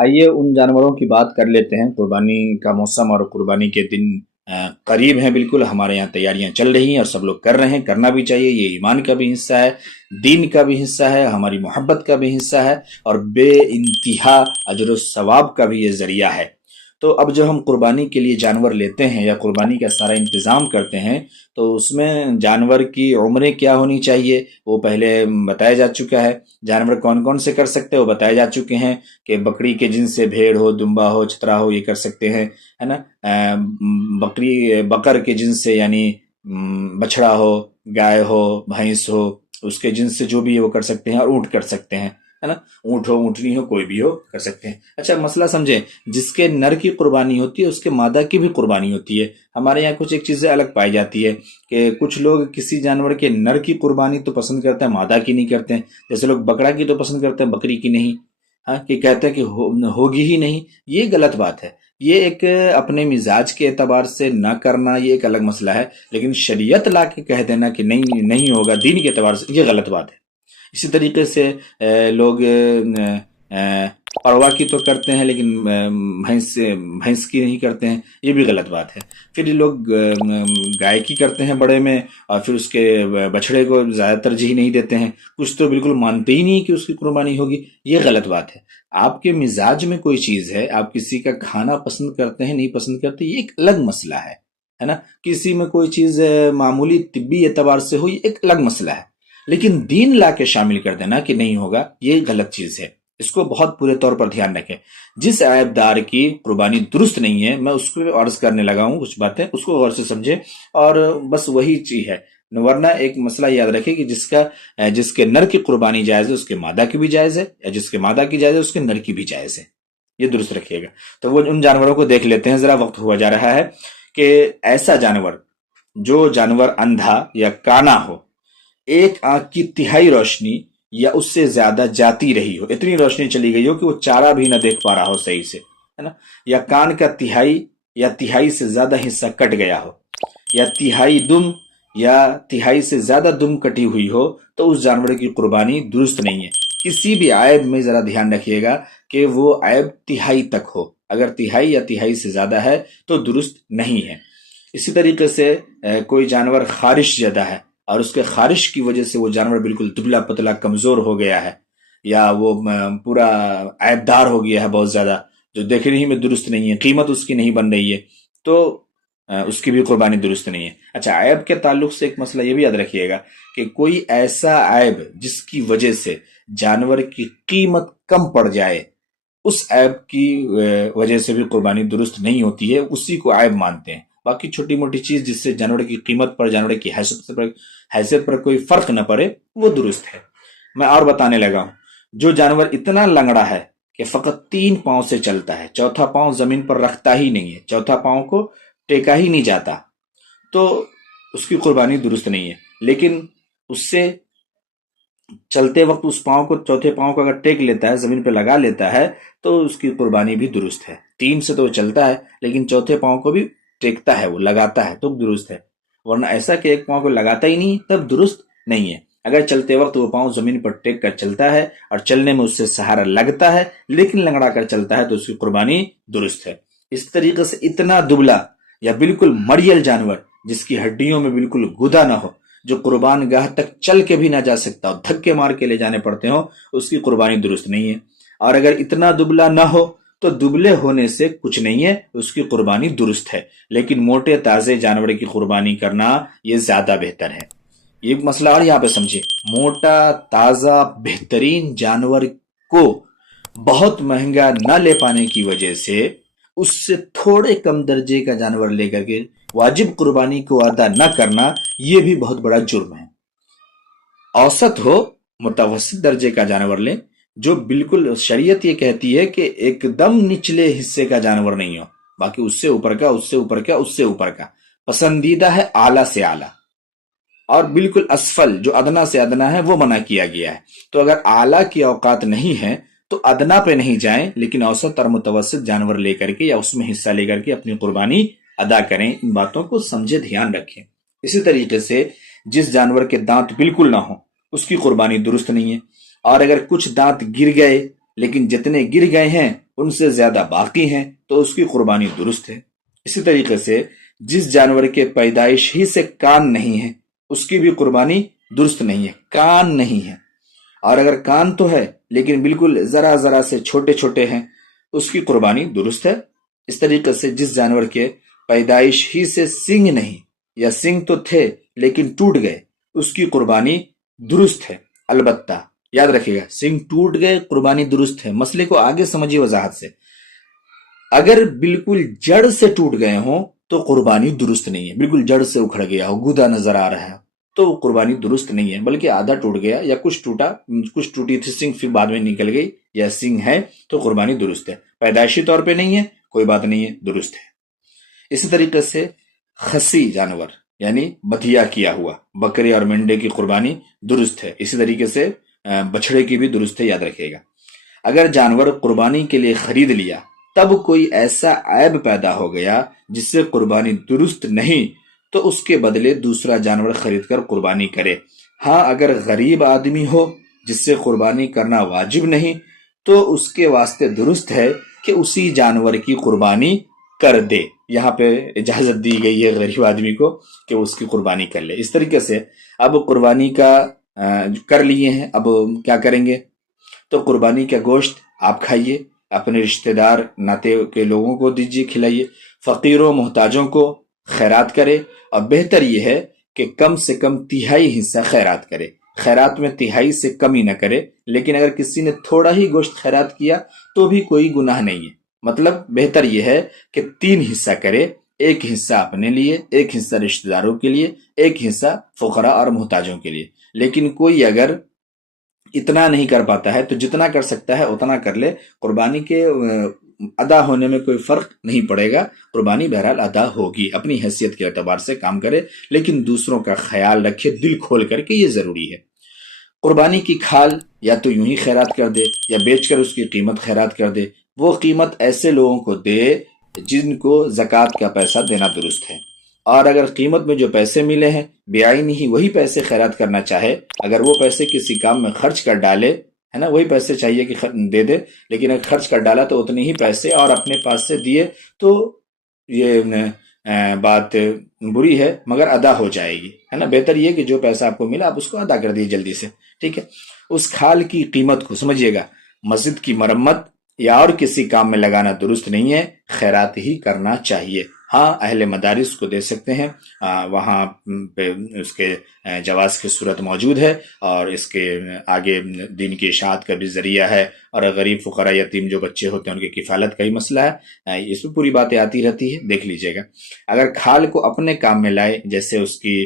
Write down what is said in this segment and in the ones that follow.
آئیے ان جانوروں کی بات کر لیتے ہیں۔ قربانی کا موسم اور قربانی کے دن قریب ہیں، بالکل ہمارے یہاں تیاریاں چل رہی ہیں اور سب لوگ کر رہے ہیں، کرنا بھی چاہیے۔ یہ ایمان کا بھی حصہ ہے، دین کا بھی حصہ ہے، ہماری محبت کا بھی حصہ ہے، اور بے انتہا اجر و ثواب کا بھی یہ ذریعہ ہے۔ تو اب جب ہم قربانی کے لیے جانور لیتے ہیں یا قربانی کا سارا انتظام کرتے ہیں، تو اس میں جانور کی عمریں کیا ہونی چاہیے وہ پہلے بتایا جا چکا ہے۔ جانور کون کون سے کر سکتے ہیں وہ بتائے جا چکے ہیں کہ بکری کے جنس سے بھیڑ ہو، دمبا ہو، چھترا ہو، یہ کر سکتے ہیں، ہے نا۔ بقر کے جنس سے یعنی بچڑا ہو، گائے ہو، بھینس ہو، اس کے جنس سے جو بھی ہے وہ کر سکتے ہیں، اور اونٹ کر سکتے ہیں، ہے نا۔ اونٹ ہو، اونٹنی ہو، کوئی بھی ہو، کر سکتے ہیں۔ اچھا مسئلہ سمجھیں، جس کے نر کی قربانی ہوتی ہے اس کے مادہ کی بھی قربانی ہوتی ہے۔ ہمارے یہاں کچھ ایک چیزیں الگ پائی جاتی ہے کہ کچھ لوگ کسی جانور کے نر کی قربانی تو پسند کرتے ہیں، مادہ کی نہیں کرتے ہیں۔ جیسے لوگ بکرا کی تو پسند کرتے ہیں، بکری کی نہیں، ہاں، کہ کہتے ہیں کہ ہوگی ہی نہیں۔ یہ غلط بات ہے۔ یہ ایک اپنے مزاج کے اعتبار سے نہ کرنا یہ ایک الگ مسئلہ ہے، لیکن شریعت لا کے کہہ دینا کہ نہیں ہوگا دین کے اعتبار سے، یہ غلط بات ہے۔ اسی طریقے سے لوگ پروا کی تو کرتے ہیں لیکن بھینس کی نہیں کرتے ہیں، یہ بھی غلط بات ہے۔ پھر یہ لوگ گائے کی کرتے ہیں بڑے میں، اور پھر اس کے بچڑے کو زیادہ ترجیح نہیں دیتے ہیں۔ کچھ تو بالکل مانتے ہی نہیں کہ اس کی قربانی ہوگی، یہ غلط بات ہے۔ آپ کے مزاج میں کوئی چیز ہے، آپ کسی کا کھانا پسند کرتے ہیں نہیں پسند کرتے، یہ ایک الگ مسئلہ ہے نا۔ کسی میں کوئی چیز معمولی طبی اعتبار سے ہو، یہ ایک الگ مسئلہ ہے، لیکن دین لا کے شامل کر دینا کہ نہیں ہوگا، یہ غلط چیز ہے۔ اس کو بہت پورے طور پر دھیان رکھیں۔ جس عیب دار کی قربانی درست نہیں ہے، میں اس کو عرض کرنے لگا ہوں کچھ باتیں، اس کو غور سے سمجھے، اور بس وہی چیز ہے۔ ورنہ ایک مسئلہ یاد رکھے کہ جس کے نر کی قربانی جائز ہے اس کے مادہ کی بھی جائز ہے، یا جس کے مادہ کی جائز ہے اس کے نر کی بھی جائز ہے، یہ درست رکھیے گا۔ تو وہ ان جانوروں کو دیکھ لیتے ہیں، ذرا وقت ہوا جا رہا ہے کہ ایسا جانور جو جانور اندھا یا کانا ہو، ایک آنکھ کی تہائی روشنی یا اس سے زیادہ جاتی رہی ہو، اتنی روشنی چلی گئی ہو کہ وہ چارہ بھی نہ دیکھ پا رہا ہو صحیح سے، ہے نا، یا کان کا تہائی یا تہائی سے زیادہ حصہ کٹ گیا ہو، یا تہائی دم یا تہائی سے زیادہ دم کٹی ہوئی ہو، تو اس جانور کی قربانی درست نہیں ہے۔ کسی بھی عیب میں ذرا دھیان رکھیے گا کہ وہ عیب تہائی تک ہو، اگر تہائی یا تہائی سے زیادہ ہے تو درست نہیں ہے۔ اسی طریقے سے کوئی جانور خارش زدہ ہے اور اس کے خارش کی وجہ سے وہ جانور بالکل دبلا پتلا کمزور ہو گیا ہے، یا وہ پورا عیب دار ہو گیا ہے بہت زیادہ، جو دیکھنے ہی میں درست نہیں ہے، قیمت اس کی نہیں بن رہی ہے، تو اس کی بھی قربانی درست نہیں ہے۔ اچھا، عیب کے تعلق سے ایک مسئلہ یہ بھی یاد رکھیے گا کہ کوئی ایسا عیب جس کی وجہ سے جانور کی قیمت کم پڑ جائے، اس عیب کی وجہ سے بھی قربانی درست نہیں ہوتی ہے، اسی کو عیب مانتے ہیں۔ باقی چھوٹی موٹی چیز جس سے جانور کی قیمت پر، جانور کی حیثیت پر کوئی فرق نہ پڑے، وہ درست ہے۔ میں اور بتانے لگا ہوں، جو جانور اتنا لنگڑا ہے کہ فقط 3 پاؤں سے چلتا ہے، چوتھا پاؤں زمین پر رکھتا ہی نہیں ہے، چوتھا پاؤں کو ٹیکا ہی نہیں جاتا، تو اس کی قربانی درست نہیں ہے۔ لیکن اس سے چلتے وقت اس پاؤں کو، چوتھے پاؤں کو اگر ٹیک لیتا ہے، زمین پہ لگا لیتا ہے، تو اس کی قربانی بھی درست ہے۔ 3 سے تو وہ چلتا ہے لیکن چوتھے پاؤں کو بھی ٹیکتا ہے، وہ لگاتا ہے، تو درست ہے۔ ورنہ ایسا کہ ایک پاؤں کو لگاتا ہی نہیں، تب درست نہیں ہے۔ اگر چلتے وقت وہ پاؤں زمین پر ٹیک کر چلتا ہے اور چلنے میں اس سے سہارا لگتا ہے لیکن لنگڑا کر چلتا ہے، تو اس کی قربانی درست ہے۔ اس طریقے سے اتنا دبلا یا بالکل مریل جانور جس کی ہڈیوں میں بالکل گدا نہ ہو، جو قربان گاہ تک چل کے بھی نہ جا سکتا اور دھکے مار کے لے جانے پڑتے ہوں، اس کی قربانی درست نہیں ہے۔ اور اگر اتنا دبلا نہ ہو تو دبلے ہونے سے کچھ نہیں ہے، اس کی قربانی درست ہے، لیکن موٹے تازے جانور کی قربانی کرنا یہ زیادہ بہتر ہے۔ یہ مسئلہ اور یہاں پہ سمجھے، موٹا تازہ بہترین جانور کو بہت مہنگا نہ لے پانے کی وجہ سے اس سے تھوڑے کم درجے کا جانور لے کر کے واجب قربانی کو ادا نہ کرنا، یہ بھی بہت بڑا جرم ہے۔ اوسط ہو، متوسط درجے کا جانور لیں، جو بالکل شریعت یہ کہتی ہے کہ ایک دم نچلے حصے کا جانور نہیں ہو، باقی اس سے اوپر کا، اس سے اوپر کا، اس سے اوپر کا۔ پسندیدہ ہے اعلیٰ سے اعلیٰ، اور بالکل اسفل جو ادنا سے ادنا ہے وہ منع کیا گیا ہے۔ تو اگر اعلیٰ کی اوقات نہیں ہے تو ادنا پہ نہیں جائیں، لیکن اوسط اور متوسط جانور لے کر کے یا اس میں حصہ لے کر کے اپنی قربانی ادا کریں۔ ان باتوں کو سمجھے، دھیان رکھیں۔ اسی طریقے سے جس جانور کے دانت بالکل نہ ہوں اس کی قربانی درست نہیں ہے، اور اگر کچھ دانت گر گئے لیکن جتنے گر گئے ہیں ان سے زیادہ باقی ہیں تو اس کی قربانی درست ہے۔ اسی طریقے سے جس جانور کے پیدائش ہی سے کان نہیں ہے اس کی بھی قربانی درست نہیں ہے۔ کان نہیں ہے، اور اگر کان تو ہے لیکن بالکل ذرا ذرا سے چھوٹے چھوٹے ہیں، اس کی قربانی درست ہے۔ اس طریقے سے جس جانور کے پیدائش ہی سے سینگ نہیں، یا سینگ تو تھے لیکن ٹوٹ گئے، اس کی قربانی درست ہے۔ البتہ یاد رکھیے گا، سینگ ٹوٹ گئے قربانی درست ہے۔ مسئلے کو آگے سمجھیے وضاحت سے۔ اگر بالکل جڑ سے ٹوٹ گئے ہوں تو قربانی درست نہیں ہے۔ بالکل جڑ سے اکھڑ گیا ہو، گودا نظر آ رہا ہے، تو قربانی درست نہیں ہے، بلکہ آدھا ٹوٹ گیا یا کچھ ٹوٹا، کچھ ٹوٹی تھی سنگ پھر بعد میں نکل گئی، یا سنگ ہے تو قربانی درست ہے۔ پیدائشی طور پہ نہیں ہے، کوئی بات نہیں ہے، درست ہے۔ اسی طریقے سے خسی جانور یعنی بدھیا کیا ہوا، بکرے اور مینڈے کی قربانی درست ہے۔ اسی طریقے سے بچھڑے کی بھی درست ہے، یاد رکھیے گا۔ اگر جانور قربانی کے لیے خرید لیا تب کوئی ایسا عیب پیدا ہو گیا جس سے قربانی درست نہیں، تو اس کے بدلے دوسرا جانور خرید کر قربانی کرے۔ ہاں، اگر غریب آدمی ہو جس سے قربانی کرنا واجب نہیں تو اس کے واسطے درست ہے کہ اسی جانور کی قربانی کر دے۔ یہاں پہ اجازت دی گئی ہے غریب آدمی کو کہ اس کی قربانی کر لے۔ اس طریقے سے اب قربانی کا کر لیے ہیں، اب کیا کریں گے؟ تو قربانی کا گوشت آپ کھائیے، اپنے رشتہ دار ناتے کے لوگوں کو دیجیے، کھلائیے، فقیروں محتاجوں کو خیرات کرے، اور بہتر یہ ہے کہ کم سے کم تہائی حصہ خیرات کرے۔ خیرات میں تہائی سے کم ہی نہ کرے، لیکن اگر کسی نے تھوڑا ہی گوشت خیرات کیا تو بھی کوئی گناہ نہیں ہے۔ مطلب بہتر یہ ہے کہ 3 حصہ کرے، ایک حصہ اپنے لیے، ایک حصہ رشتہ داروں کے لیے، ایک حصہ فقراء اور محتاجوں کے لیے۔ لیکن کوئی اگر اتنا نہیں کر پاتا ہے تو جتنا کر سکتا ہے اتنا کر لے۔ قربانی کے ادا ہونے میں کوئی فرق نہیں پڑے گا، قربانی بہرحال ادا ہوگی۔ اپنی حیثیت کے اعتبار سے کام کرے، لیکن دوسروں کا خیال رکھے دل کھول کر کے، یہ ضروری ہے۔ قربانی کی کھال یا تو یوں ہی خیرات کر دے یا بیچ کر اس کی قیمت خیرات کر دے۔ وہ قیمت ایسے لوگوں کو دے جن کو زکوٰۃ کا پیسہ دینا درست ہے، اور اگر قیمت میں جو پیسے ملے ہیں بیعینی ہی وہی پیسے خیرات کرنا چاہے، اگر وہ پیسے کسی کام میں خرچ کر ڈالے، ہے نا، وہی پیسے چاہیے کہ دے دے، لیکن اگر خرچ کر ڈالا تو اتنے ہی پیسے اور اپنے پاس سے دیے تو یہ بات بری ہے، مگر ادا ہو جائے گی، ہے نا۔ بہتر یہ کہ جو پیسہ آپ کو ملا آپ اس کو ادا کر دیجیے جلدی سے، ٹھیک ہے۔ اس کھال کی قیمت کو سمجھیے گا، مسجد کی مرمت یا اور کسی کام میں لگانا درست نہیں ہے، خیرات ہی کرنا چاہیے۔ ہاں، اہل مدارس کو دے سکتے ہیں، وہاں پہ اس کے جواز کی صورت موجود ہے، اور اس کے آگے دین کی اشاعت کا بھی ذریعہ ہے، اور غریب فقراء یتیم جو بچے ہوتے ہیں ان کی کفالت کا ہی مسئلہ ہے۔ اس میں پوری باتیں آتی رہتی ہے، دیکھ لیجئے گا۔ اگر کھال کو اپنے کام میں لائے، جیسے اس کی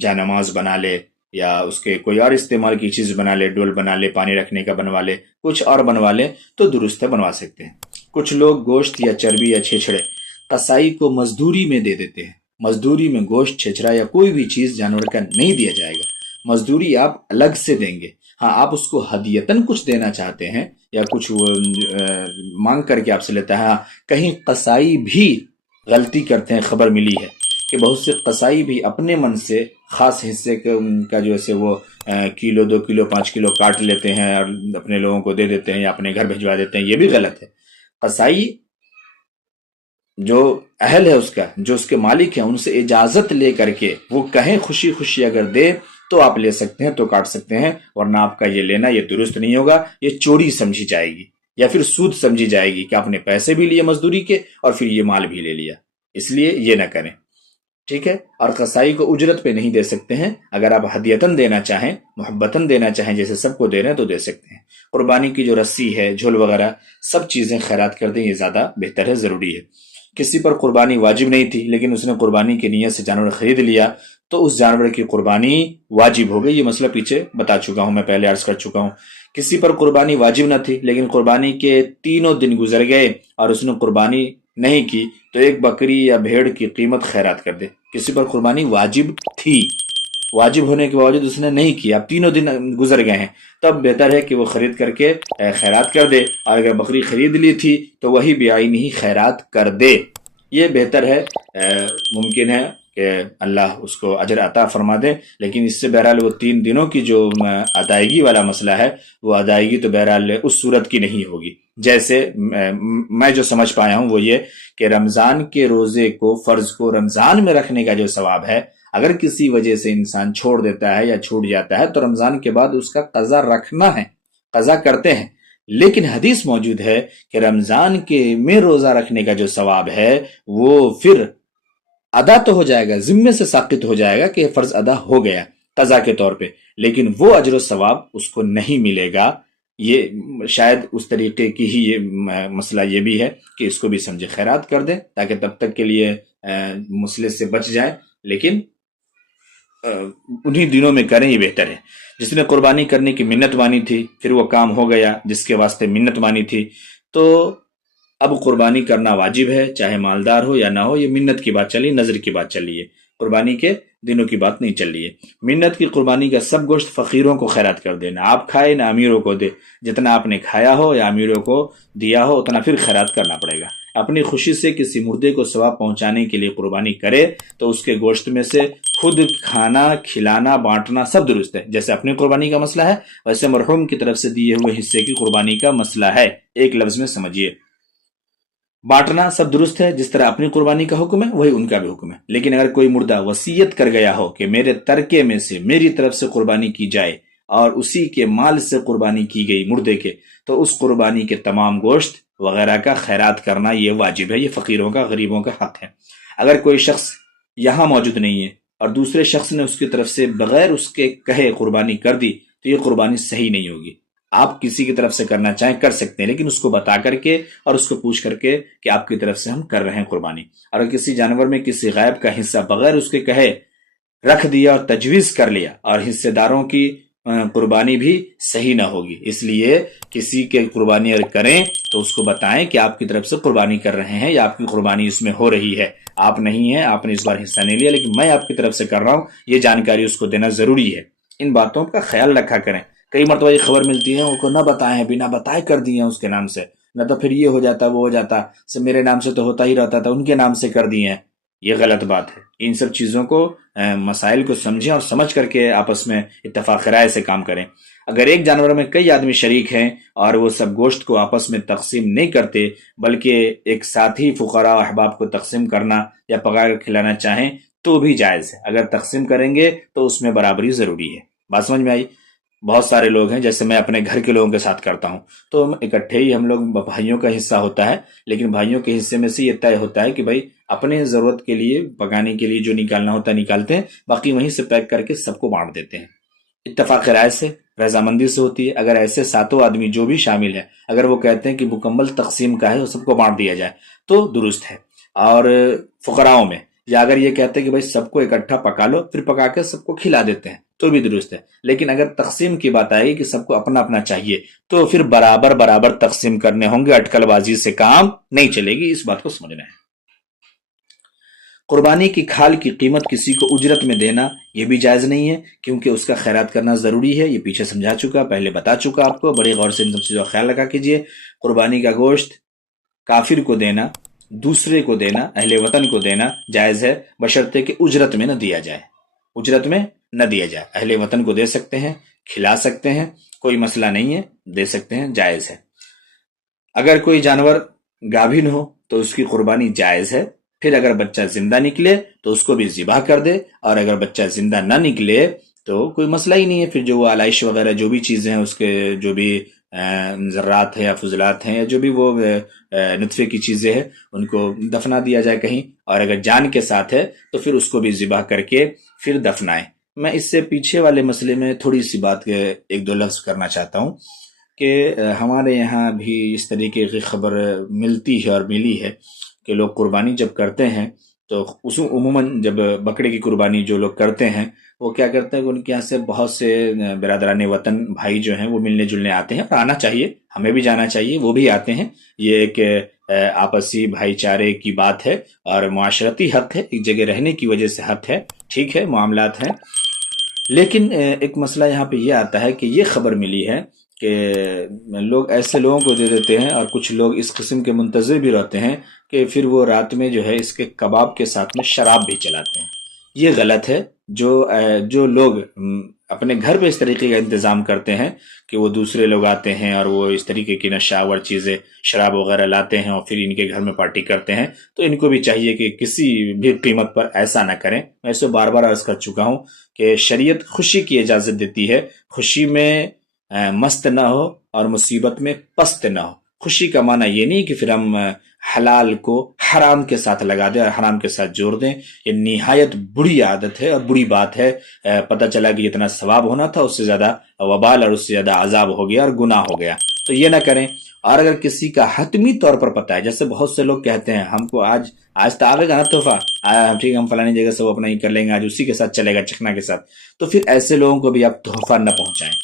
جانماز بنا لے، یا اس کے کوئی اور استعمال کی چیز بنا لے، ڈول بنا لے، پانی رکھنے کا بنوا لے، کچھ اور بنوا لے تو درست ہے، بنوا سکتے ہیں۔ کچھ لوگ گوشت یا چربی یا چھچڑے قصائی کو مزدوری میں دے دیتے ہیں۔ مزدوری میں گوشت، چھچڑا یا کوئی بھی چیز جانور کا نہیں دیا جائے گا، مزدوری آپ الگ سے دیں گے۔ ہاں، آپ اس کو ہدیتاً کچھ دینا چاہتے ہیں یا کچھ مانگ کر کے آپ سے لیتا ہے۔ ہاں، کہیں قصائی بھی غلطی کرتے ہیں، خبر ملی ہے کہ بہت سے قصائی بھی اپنے من سے خاص حصے کا جو ہے وہ کلو 2 کلو 5 کلو کاٹ لیتے ہیں اور اپنے لوگوں کو دے دیتے ہیں یا اپنے گھر بھجوا دیتے ہیں، یہ بھی غلط ہے۔ قصائی جو اہل ہے اس کا، جو اس کے مالک ہیں، ان سے اجازت لے کر کے وہ کہیں خوشی خوشی اگر دے تو آپ لے سکتے ہیں، تو کاٹ سکتے ہیں، ورنہ آپ کا یہ لینا یہ درست نہیں ہوگا، یہ چوری سمجھی جائے گی یا پھر سود سمجھی جائے گی کہ آپ نے پیسے بھی لیے مزدوری کے اور پھر یہ مال بھی لے لیا۔ اس لیے یہ نہ کریں، ٹھیک ہے۔ اور قصائی کو اجرت پہ نہیں دے سکتے ہیں، اگر آپ ہدیتاً دینا چاہیں، محبتاً دینا چاہیں، جیسے سب کو دے رہے ہیں تو دے سکتے ہیں۔ قربانی کی جو رسی ہے، جھول وغیرہ، سب چیزیں خیرات کر دیں، یہ زیادہ بہتر ہے، ضروری ہے۔ کسی پر قربانی واجب نہیں تھی لیکن اس نے قربانی کی نیت سے جانور خرید لیا تو اس جانور کی قربانی واجب ہو گئی۔ یہ مسئلہ پیچھے بتا چکا ہوں، میں پہلے عرض کر چکا ہوں۔ کسی پر قربانی واجب نہ تھی لیکن قربانی کے 3 دن گزر گئے اور اس نے قربانی نہیں کی تو ایک بکری یا بھیڑ کی قیمت خیرات کر دے۔ کسی پر قربانی واجب تھی، واجب ہونے کے باوجود اس نے نہیں کیا، اب 3 دن گزر گئے ہیں، تب بہتر ہے کہ وہ خرید کر کے خیرات کر دے، اور اگر بکری خرید لی تھی تو وہی بیعینی ہی خیرات کر دے۔ یہ بہتر ہے۔ ممکن ہے کہ اللہ اس کو اجر عطا فرما دے، لیکن اس سے بہرحال وہ 3 دنوں کی جو ادائیگی والا مسئلہ ہے، وہ ادائیگی تو بہرحال اس صورت کی نہیں ہوگی۔ جیسے میں جو سمجھ پایا ہوں وہ یہ کہ رمضان کے روزے کو، فرض کو رمضان میں رکھنے کا جو ثواب ہے، اگر کسی وجہ سے انسان چھوڑ دیتا ہے یا چھوٹ جاتا ہے تو رمضان کے بعد اس کا قضا رکھنا ہے، قضا کرتے ہیں۔ لیکن حدیث موجود ہے کہ رمضان کے میں روزہ رکھنے کا جو ثواب ہے وہ پھر ادا تو ہو جائے گا، ذمے سے ساقط ہو جائے گا کہ فرض ادا ہو گیا قضا کے طور پہ، لیکن وہ اجر و ثواب اس کو نہیں ملے گا۔ یہ شاید اس طریقے کی ہی یہ مسئلہ یہ بھی ہے کہ اس کو بھی سمجھے خیرات کر دیں تاکہ تب تک کے لیے مسئلے سے بچ جائیں، لیکن انہی دنوں میں کریں یہ بہتر ہے۔ جس نے قربانی کرنے کی منت مانی تھی، پھر وہ کام ہو گیا جس کے واسطے منت مانی تھی، تو اب قربانی کرنا واجب ہے، چاہے مالدار ہو یا نہ ہو۔ یہ منت کی بات چلی، نظر کی بات چلی ہے، قربانی کے دنوں کی بات نہیں چل رہی ہے۔ منت کی قربانی کا سب گوشت فقیروں کو خیرات کر دینا، آپ کھائے نہ امیروں کو دے، جتنا آپ نے کھایا ہو یا امیروں کو دیا ہو اتنا پھر خیرات کرنا پڑے گا۔ اپنی خوشی سے کسی مردے کو ثواب پہنچانے کے لیے قربانی کرے تو اس کے گوشت میں سے خود کھانا، کھلانا، بانٹنا سب درست ہے۔ جیسے اپنی قربانی کا مسئلہ ہے، ویسے مرحوم کی طرف سے دیے ہوئے حصے کی قربانی کا مسئلہ ہے۔ ایک لفظ میں سمجھیے، بانٹنا سب درست ہے، جس طرح اپنی قربانی کا حکم ہے وہی ان کا بھی حکم ہے۔ لیکن اگر کوئی مردہ وصیت کر گیا ہو کہ میرے ترکے میں سے میری طرف سے قربانی کی جائے اور اسی کے مال سے قربانی کی گئی مردے کے، تو اس قربانی کے تمام گوشت وغیرہ کا خیرات کرنا یہ واجب ہے، یہ فقیروں کا، غریبوں کا حق ہے۔ اگر کوئی شخص یہاں موجود نہیں ہے اور دوسرے شخص نے اس کی طرف سے بغیر اس کے کہے قربانی کر دی تو یہ قربانی صحیح نہیں ہوگی۔ آپ کسی کی طرف سے کرنا چاہیں کر سکتے ہیں، لیکن اس کو بتا کر کے اور اس کو پوچھ کر کے کہ آپ کی طرف سے ہم کر رہے ہیں قربانی۔ اور کسی جانور میں کسی غائب کا حصہ بغیر اس کے کہے رکھ دیا اور تجویز کر لیا اور حصے داروں کی قربانی بھی صحیح نہ ہوگی۔ اس لیے کسی کے قربانی اگر کریں تو اس کو بتائیں کہ آپ کی طرف سے قربانی کر رہے ہیں یا آپ کی قربانی اس میں ہو رہی ہے، آپ نہیں ہیں، آپ نے اس بار حصہ نہیں لیا لیکن میں آپ کی طرف سے کر رہا ہوں، یہ جانکاری اس کو دینا ضروری ہے۔ ان باتوں کا خیال رکھا کریں۔ کئی مرتبہ یہ خبر ملتی ہے، ان کو نہ بتائیں، بنا بتائے کر دیے اس کے نام سے، نہ تو پھر یہ ہو جاتا وہ ہو جاتا، میرے نام سے تو ہوتا ہی رہتا تھا، ان کے نام سے کر دیے ہیں۔ یہ غلط بات ہے۔ ان سب چیزوں کو، مسائل کو سمجھیں اور سمجھ کر کے آپس میں اتفاق رائے سے کام کریں۔ اگر ایک جانور میں کئی آدمی شریک ہیں اور وہ سب گوشت کو آپس میں تقسیم نہیں کرتے بلکہ ایک ساتھ ہی فقراء و احباب کو تقسیم کرنا یا پکا کر کھلانا چاہیں تو بھی جائز ہے۔ اگر تقسیم کریں گے تو اس میں برابری ضروری ہے۔ بات سمجھ میں آئی؟ بہت سارے لوگ ہیں، جیسے میں اپنے گھر کے لوگوں کے ساتھ کرتا ہوں تو اکٹھے ہی ہم لوگ، بھائیوں کا حصہ ہوتا ہے، لیکن بھائیوں کے حصے میں سے یہ طے ہوتا ہے کہ بھائی اپنے ضرورت کے لیے، پکانے کے لیے جو نکالنا ہوتا ہے نکالتے ہیں، باقی وہیں سے پیک کر کے سب کو بانٹ دیتے ہیں۔ اتفاق رائے سے، رضامندی سے ہوتی ہے۔ اگر ایسے 7 آدمی جو بھی شامل ہے اگر وہ کہتے ہیں کہ مکمل تقسیم کا ہے، وہ سب کو بانٹ دیا جائے تو درست ہے۔ اور فقراؤں میں، یا اگر یہ کہتے ہیں کہ بھائی سب کو اکٹھا پکا لو، پھر پکا کے سب کو کھلا دیتے ہیں تو بھی درست ہے۔ لیکن اگر تقسیم کی بات آئے گی کہ سب کو اپنا اپنا چاہیے تو پھر برابر برابر تقسیم کرنے ہوں گے، اٹکل بازی سے کام نہیں چلے گی۔ اس بات کو سمجھنا ہے۔ قربانی کی کھال کی قیمت کسی کو اجرت میں دینا یہ بھی جائز نہیں ہے، کیونکہ اس کا خیرات کرنا ضروری ہے۔ یہ پیچھے سمجھا چکا، پہلے بتا چکا آپ کو۔ بڑے غور سے ان سب چیزوں کا خیال رکھا کیجیے۔ قربانی کا گوشت کافر کو دینا، دوسرے کو دینا، اہل وطن کو دینا جائز ہے، بشرطے کہ اجرت میں نہ دیا جائے، اجرت میں نہ دیا جائے۔ اہل وطن کو دے سکتے ہیں، کھلا سکتے ہیں، کوئی مسئلہ نہیں ہے، دے سکتے ہیں، جائز ہے۔ اگر کوئی جانور گابھن ہو تو اس کی قربانی جائز ہے۔ پھر اگر بچہ زندہ نکلے تو اس کو بھی ذبح کر دے، اور اگر بچہ زندہ نہ نکلے تو کوئی مسئلہ ہی نہیں ہے۔ پھر جو وہ علائش وغیرہ جو بھی چیزیں ہیں، اس کے جو بھی ذرات ہیں یا فضلات ہیں یا جو بھی وہ نطفے کی چیزیں ہیں، ان کو دفنا دیا جائے کہیں، اور اگر جان کے ساتھ ہے تو پھر اس کو بھی ذبح کر کے پھر دفنائیں۔ میں اس سے پیچھے والے مسئلے میں تھوڑی سی بات کے 1-2 لفظ کرنا چاہتا ہوں کہ ہمارے یہاں بھی اس طریقے کی خبر ملتی ہے اور ملی ہے کہ لوگ قربانی جب کرتے ہیں تو عموماً جب بکرے کی قربانی جو لوگ کرتے ہیں وہ کیا کرتے ہیں کہ ان کے یہاں سے بہت سے برادران وطن بھائی جو ہیں وہ ملنے جلنے آتے ہیں، اور آنا چاہیے، ہمیں بھی جانا چاہیے، وہ بھی آتے ہیں۔ یہ ایک آپسی بھائی چارے کی بات ہے اور معاشرتی حق ہے، ایک جگہ رہنے کی وجہ سے حق ہے، ٹھیک ہے، معاملات ہیں۔ لیکن ایک مسئلہ یہاں پہ یہ آتا ہے کہ یہ خبر ملی ہے کہ لوگ ایسے لوگوں کو دے دیتے ہیں، اور کچھ لوگ اس قسم کے منتظر بھی رہتے ہیں کہ پھر وہ رات میں جو ہے اس کے کباب کے ساتھ میں شراب بھی چلاتے ہیں۔ یہ غلط ہے۔ جو لوگ اپنے گھر پہ اس طریقے کا انتظام کرتے ہیں کہ وہ دوسرے لوگ آتے ہیں اور وہ اس طریقے کی نشہ چیزیں شراب وغیرہ لاتے ہیں اور پھر ان کے گھر میں پارٹی کرتے ہیں، تو ان کو بھی چاہیے کہ کسی بھی قیمت پر ایسا نہ کریں۔ میں اسے بار بار عرض کر چکا ہوں کہ شریعت خوشی کی اجازت دیتی ہے، خوشی میں مست نہ ہو اور مصیبت میں پست نہ ہو۔ خوشی کا معنی یہ نہیں کہ پھر ہم حلال کو حرام کے ساتھ لگا دیں اور حرام کے ساتھ جوڑ دیں۔ یہ نہایت بری عادت ہے اور بری بات ہے۔ پتہ چلا کہ جتنا ثواب ہونا تھا اس سے زیادہ وبال اور اس سے زیادہ عذاب ہو گیا اور گناہ ہو گیا، تو یہ نہ کریں۔ اور اگر کسی کا حتمی طور پر پتہ ہے، جیسے بہت سے لوگ کہتے ہیں ہم کو آج تو آوے گا نا تحفہ، ٹھیک ہے ہم فلانی جگہ سے وہ اپنا ہی کر لیں گے، آج اسی کے ساتھ چلے گا، چکنا کے ساتھ، تو پھر ایسے لوگوں کو بھی آپ تحفہ نہ پہنچائیں۔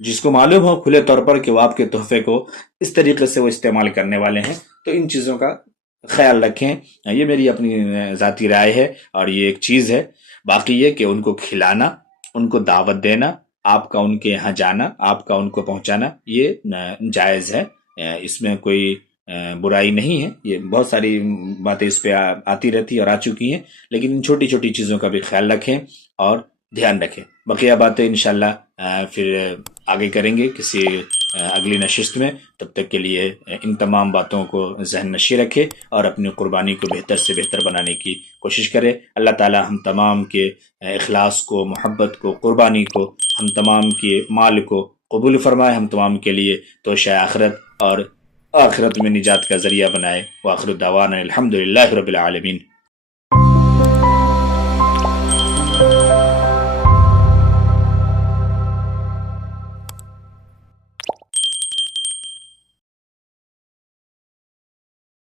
جس کو معلوم ہو کھلے طور پر کہ وہ آپ کے تحفے کو اس طریقے سے وہ استعمال کرنے والے ہیں، تو ان چیزوں کا خیال رکھیں۔ یہ میری اپنی ذاتی رائے ہے اور یہ ایک چیز ہے۔ باقی یہ کہ ان کو کھلانا، ان کو دعوت دینا، آپ کا ان کے یہاں جانا، آپ کا ان کو پہنچانا، یہ جائز ہے، اس میں کوئی برائی نہیں ہے۔ یہ بہت ساری باتیں اس پہ آتی رہتی اور آ چکی ہیں، لیکن ان چھوٹی چھوٹی چیزوں کا بھی خیال رکھیں اور دھیان رکھیں۔ بقیہ باتیں انشاءاللہ پھر آگے کریں گے کسی اگلی نشست میں۔ تب تک کے لیے ان تمام باتوں کو ذہن نشی رکھے اور اپنی قربانی کو بہتر سے بہتر بنانے کی کوشش کرے۔ اللہ تعالی ہم تمام کے اخلاص کو، محبت کو، قربانی کو، ہم تمام کے مال کو قبول فرمائے، ہم تمام کے لیے توشہ آخرت اور آخرت میں نجات کا ذریعہ بنائے۔ وآخر دعوانا الحمدللہ رب العالمین۔